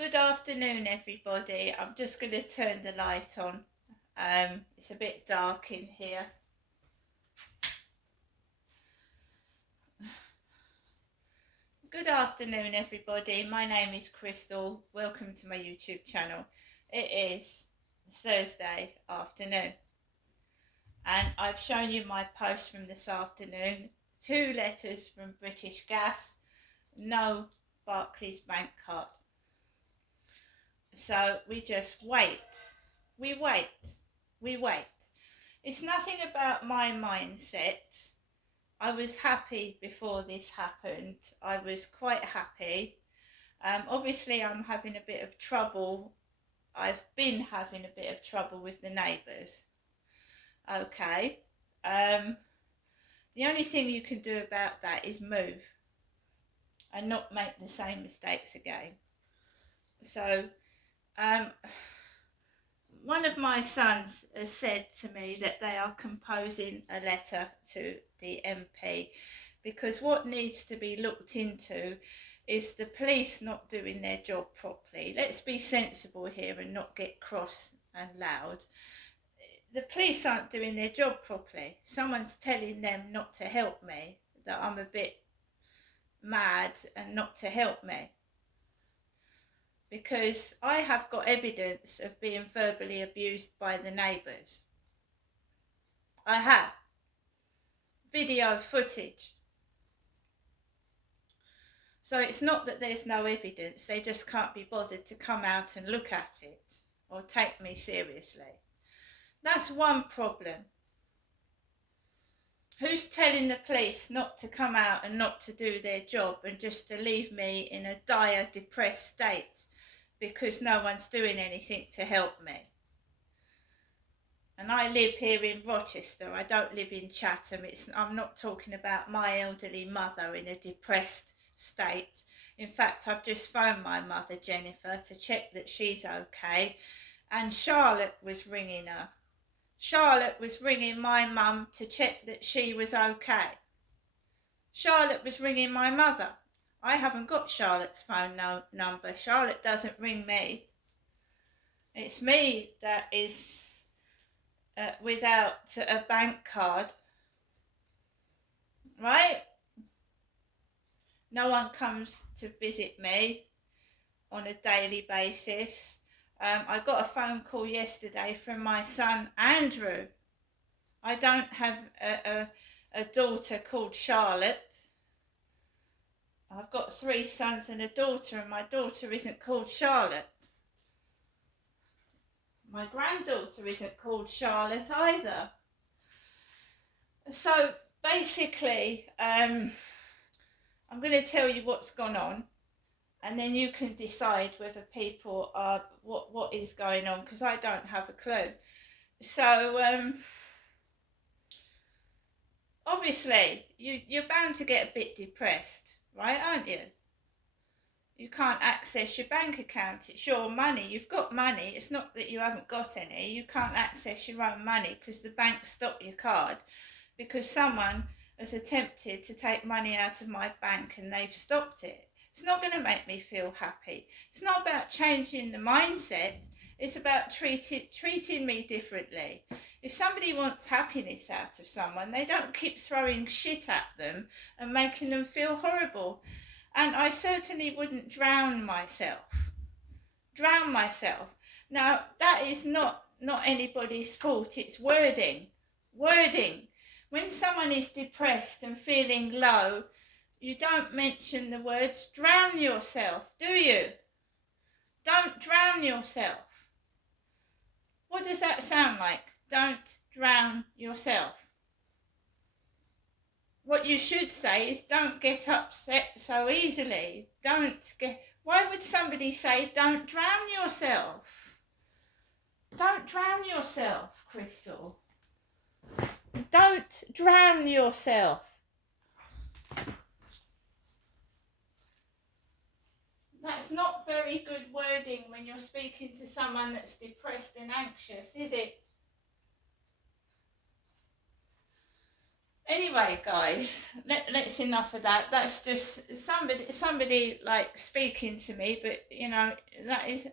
Good afternoon, everybody. I'm just going to turn the light on. It's a bit dark in here. Good afternoon, everybody. My name is Crystal. Welcome to my YouTube channel. It is Thursday afternoon, and I've shown you my post from this afternoon. 2 letters from British Gas, no Barclays bank card. So we just wait. We wait. It's nothing about my mindset. I was happy before this happened. I was quite happy. Obviously, I'm having a bit of trouble. I've been having a bit of trouble with the neighbours. Okay. The only thing you can do about that is move and not make the same mistakes again. So, one of my sons has said to me that they are composing a letter to the MP, because what needs to be looked into is the police not doing their job properly. Let's be sensible here and not get cross and loud. The police aren't doing their job properly. Someone's telling them not to help me, that I'm a bit mad and not to help me, because I have got evidence of being verbally abused by the neighbours. I have video footage. So it's not that there's no evidence, they just can't be bothered to come out and look at it or take me seriously. That's one problem. Who's telling the police not to come out and not to do their job and just to leave me in a dire, depressed state because no one's doing anything to help me? And I live here in Rochester. I don't live in Chatham. I'm not talking about my elderly mother in a depressed state. In fact, I've just phoned my mother, Jennifer, to check that she's okay. And Charlotte was ringing her. Charlotte was ringing my mum to check that she was okay. Charlotte was ringing my mother. I haven't got Charlotte's phone number. Charlotte doesn't ring me. It's me that is without a bank card, right? No one comes to visit me on a daily basis. I got a phone call yesterday from my son Andrew. I don't have a daughter called Charlotte. I've got 3 sons and a daughter, and my daughter isn't called Charlotte. My granddaughter isn't called Charlotte either. So basically, I'm going to tell you what's gone on, and then you can decide whether people are what is going on, because I don't have a clue. So obviously you're bound to get a bit depressed, right? Aren't you? You can't access your bank account. It's your money. You've got money. It's not that you haven't got any. You can't access your own money because the bank stopped your card because someone has attempted to take money out of my bank and they've stopped it. It's not going to make me feel happy. It's not about changing the mindset. It's about treating me differently. If somebody wants happiness out of someone, they don't keep throwing shit at them and making them feel horrible. And I certainly wouldn't drown myself. Now, that is not anybody's fault. It's wording. When someone is depressed and feeling low, you don't mention the words drown yourself, do you? Don't drown yourself. What does that sound like? Don't drown yourself. What you should say is don't get upset so easily. Why would somebody say don't drown yourself? Don't drown yourself, Crystal. Don't drown yourself. That's not very good wording when you're speaking to someone that's depressed and anxious, is it? Anyway, guys, let's enough of that. That's just somebody like speaking to me, but you know, that is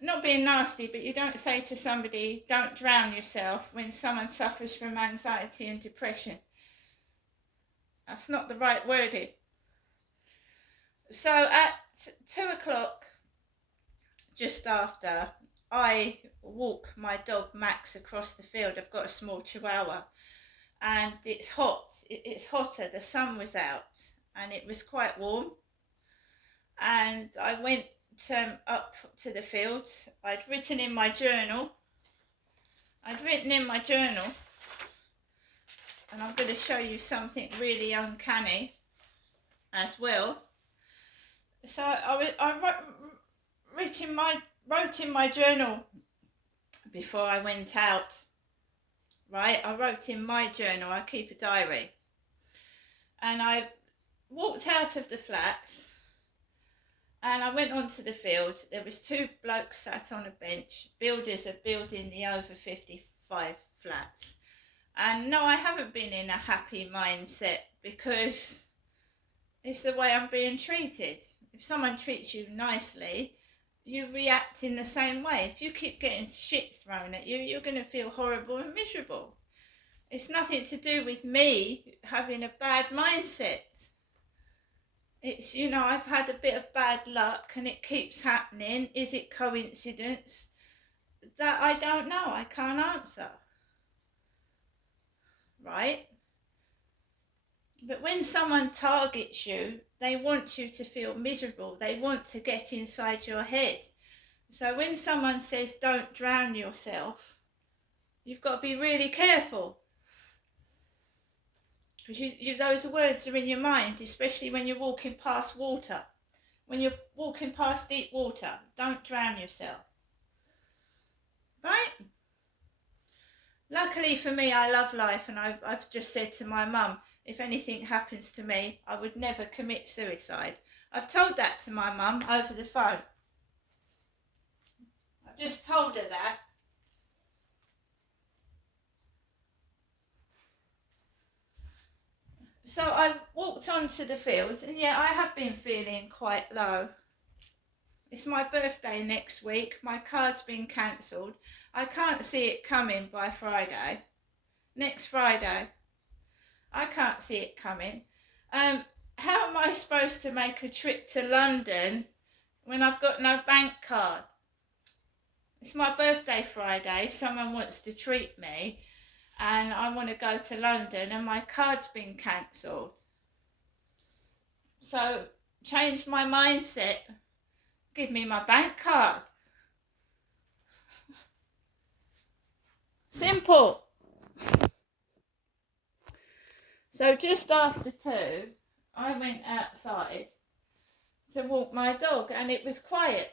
not being nasty, but you don't say to somebody, don't drown yourself when someone suffers from anxiety and depression. That's not the right wording. So at 2 o'clock, just after, I walk my dog Max across the field. I've got a small chihuahua, and it's hot. It's hotter. The sun was out and it was quite warm. And I went up to the field. I'd written in my journal. And I'm going to show you something really uncanny as well. So I wrote in my journal before I went out. Right, I wrote in my journal. I keep a diary, and I walked out of the flats, and I went onto the field. There was 2 blokes sat on a bench. Builders are building the over 55 flats, and no, I haven't been in a happy mindset because it's the way I'm being treated. If someone treats you nicely, you react in the same way. If you keep getting shit thrown at you, you're going to feel horrible and miserable. It's nothing to do with me having a bad mindset. It's, you know, I've had a bit of bad luck and it keeps happening. Is it coincidence? That I don't know. I can't answer. Right? But when someone targets you, they want you to feel miserable. They want to get inside your head. So when someone says don't drown yourself, you've got to be really careful. Because those words are in your mind, especially when you're walking past water. When you're walking past deep water, don't drown yourself. Right? Luckily for me, I love life, and I've just said to my mum, if anything happens to me, I would never commit suicide. I've told that to my mum over the phone. I've just told her that. So I walked onto the field, and yeah, I have been feeling quite low. It's my birthday next week. My card's been cancelled. I can't see it coming by Friday. Next Friday. I can't see it coming. How am I supposed to make a trip to London when I've got no bank card? It's my birthday Friday. Someone wants to treat me and I want to go to London and my card's been cancelled. So change my mindset. Give me my bank card. Simple. So just after 2, I went outside to walk my dog and it was quiet.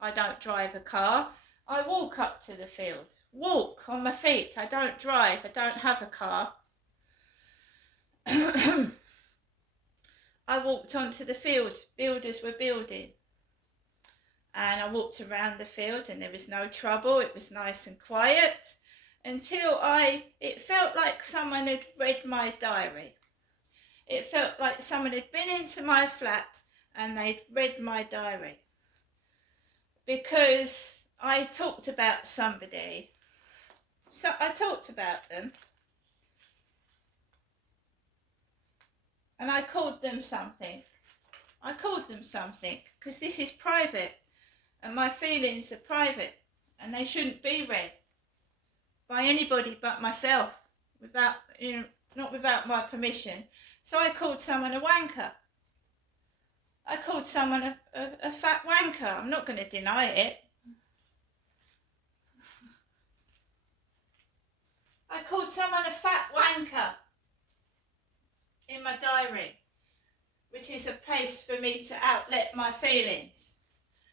I don't drive a car. I walk up to the field. Walk on my feet. I don't drive. I don't have a car. I walked onto the field. Builders were building. And I walked around the field and there was no trouble. It was nice and quiet until it felt like someone had read my diary. It felt like someone had been into my flat and they'd read my diary. Because I talked about somebody. So I talked about them. And I called them something. Because this is private. And my feelings are private. And they shouldn't be read by anybody but myself. Not without my permission. So I called someone a wanker. I called someone a fat wanker. I'm not going to deny it. I called someone a fat wanker in my diary, which is a place for me to outlet my feelings.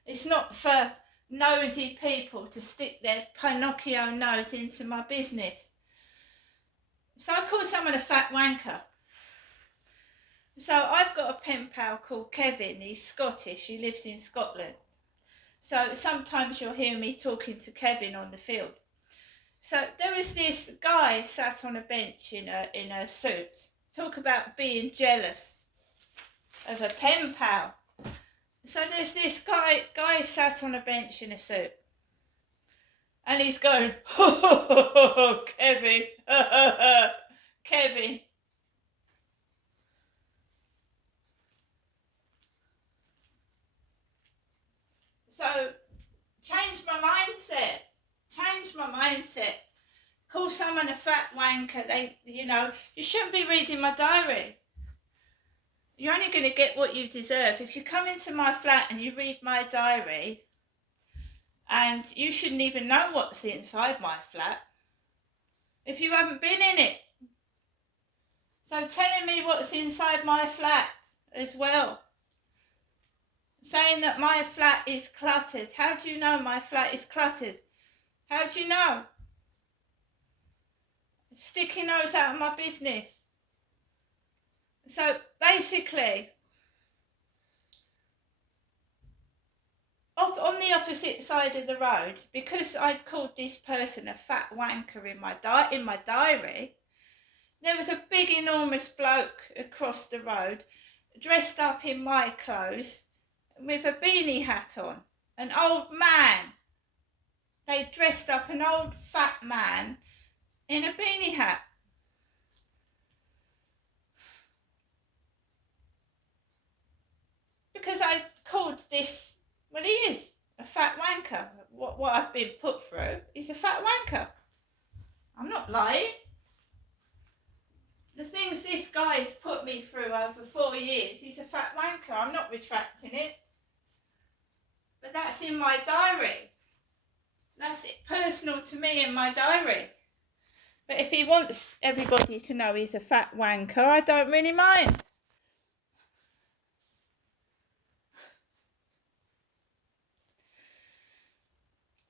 It's not for nosy people to stick their Pinocchio nose into my business. So I called someone a fat wanker. So I've got a pen pal called Kevin. He's Scottish. He lives in Scotland. So sometimes you'll hear me talking to Kevin on the field. So there was this guy sat on a bench in a suit. Talk about being jealous of a pen pal. So there's this guy sat on a bench in a suit. And he's going, oh, Kevin, Kevin. So change my mindset. Change my mindset. Call someone a fat wanker. You shouldn't be reading my diary. You're only going to get what you deserve. If you come into my flat and you read my diary, and you shouldn't even know what's inside my flat if you haven't been in it. So telling me what's inside my flat as well. Saying that my flat is cluttered. How do you know my flat is cluttered? How do you know? Sticky nose out of my business. So basically, on the opposite side of the road, because I'd called this person a fat wanker in my diary, there was a big enormous bloke across the road, dressed up in my clothes, with a beanie hat on. An old man. They dressed up an old fat man in a beanie hat. Because I called this, well, he is a fat wanker. What I've been put through, he's a fat wanker. I'm not lying. The things this guy's put me through over 4 years, he's a fat wanker. I'm not retracting it. But that's in my diary. That's it, personal to me in my diary. But if he wants everybody to know he's a fat wanker, I don't really mind.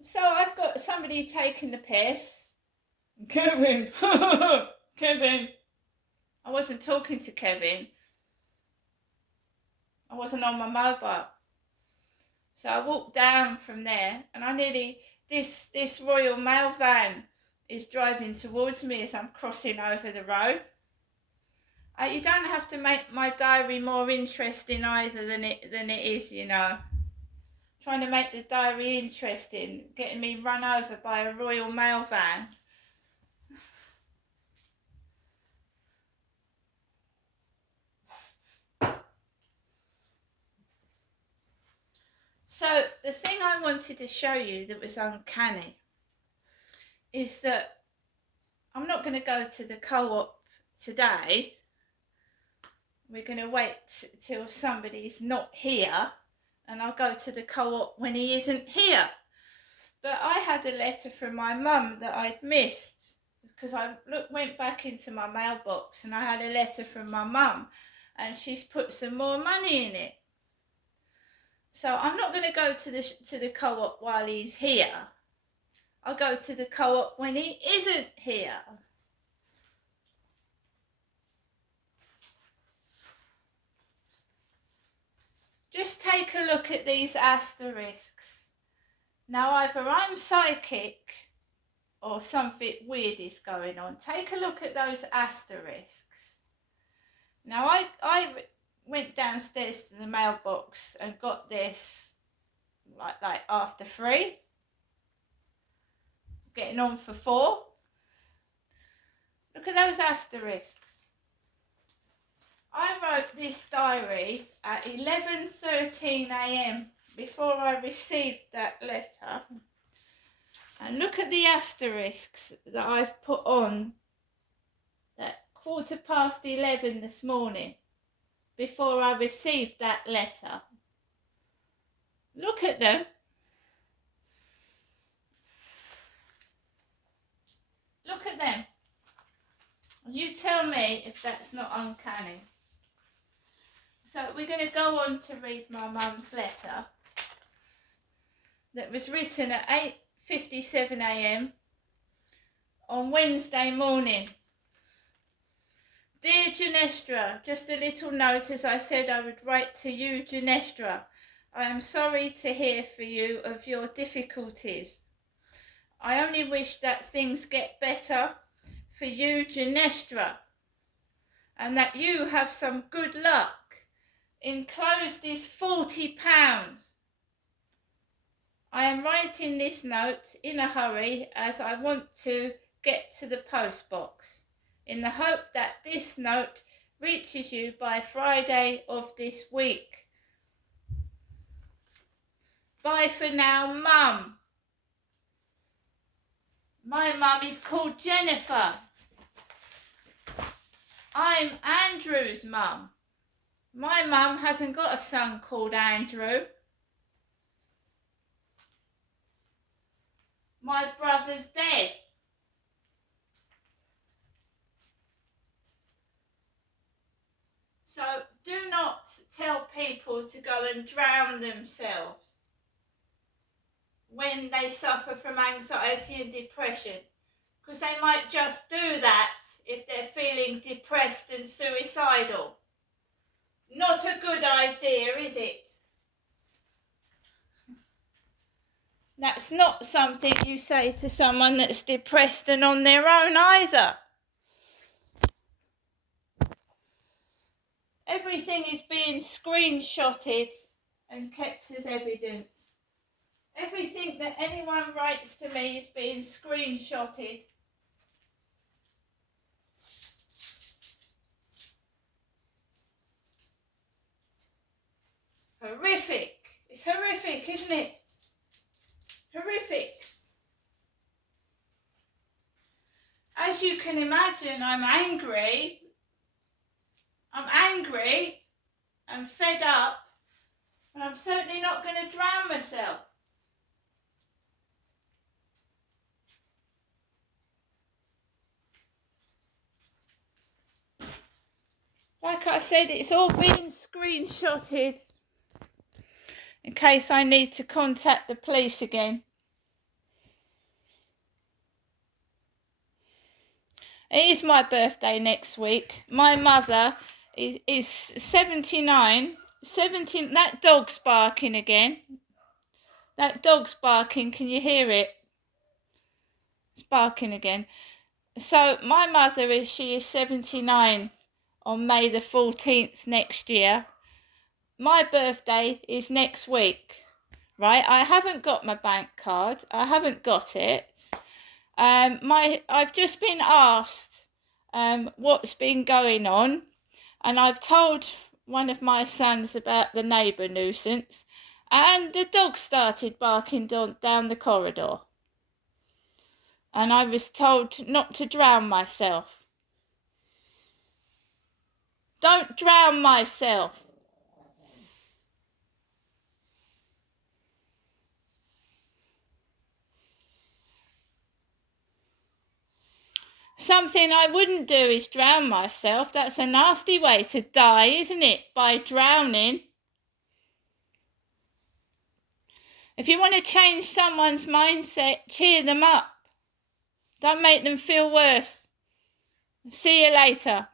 So I've got somebody taking the piss. Kevin, Kevin. I wasn't talking to Kevin. I wasn't on my mobile. So I walked down from there, and this Royal Mail van is driving towards me as I'm crossing over the road. You don't have to make my diary more interesting either than it is, Trying to make the diary interesting, getting me run over by a Royal Mail van. So the thing I wanted to show you that was uncanny is that I'm not going to go to the co-op today. We're going to wait till somebody's not here, and I'll go to the co-op when he isn't here. But I had a letter from my mum that I'd missed, because I went back into my mailbox and I had a letter from my mum, and she's put some more money in it. So I'm not going to go to the co-op while he's here. I'll go to the co-op when he isn't here. Just take a look at these asterisks. Now either I'm psychic or something weird is going on. Take a look at those asterisks. Now I went downstairs to the mailbox and got this like after 3. Getting on for 4. Look at those asterisks. I wrote this diary at 11:13 a.m. before I received that letter. And look at the asterisks that I've put on at 11:15 this morning before I received that letter. Look at them. Look at them. You tell me if that's not uncanny. So we're going to go on to read my mum's letter that was written at 8:57 a.m. on Wednesday morning. Dear Ginestra, just a little note, as I said I would write to you, Ginestra. I am sorry to hear for you of your difficulties. I only wish that things get better for you, Genestra, and that you have some good luck. Enclosed is £40. I am writing this note in a hurry as I want to get to the post box, in the hope that this note reaches you by Friday of this week. Bye for now, Mum. My mum is called Jennifer. I'm Andrew's mum. My mum hasn't got a son called Andrew. My brother's dead. So do not tell people to go and drown themselves when they suffer from anxiety and depression, because they might just do that if they're feeling depressed and suicidal. Not a good idea, is it? That's not something you say to someone that's depressed and on their own either. Everything is being screenshotted and kept as evidence. Everything that anyone writes to me is being screenshotted. Horrific. It's horrific, isn't it? Horrific. As you can imagine, I'm angry. I'm angry and fed up, and I'm certainly not going to drown myself. Like I said, it's all being screenshotted in case I need to contact the police again. It is my birthday next week. My mother is 79. 17. That dog's barking again. That dog's barking. Can you hear it? It's barking again. So my mother is 79 on May the 14th next year. My birthday is next week, right? I haven't got my bank card. I haven't got it. I've just been asked what's been going on, and I've told one of my sons about the neighbour nuisance, and the dog started barking down the corridor, and I was told not to drown myself. Don't drown myself. Something I wouldn't do is drown myself. That's a nasty way to die, isn't it? By drowning. If you want to change someone's mindset, cheer them up. Don't make them feel worse. See you later.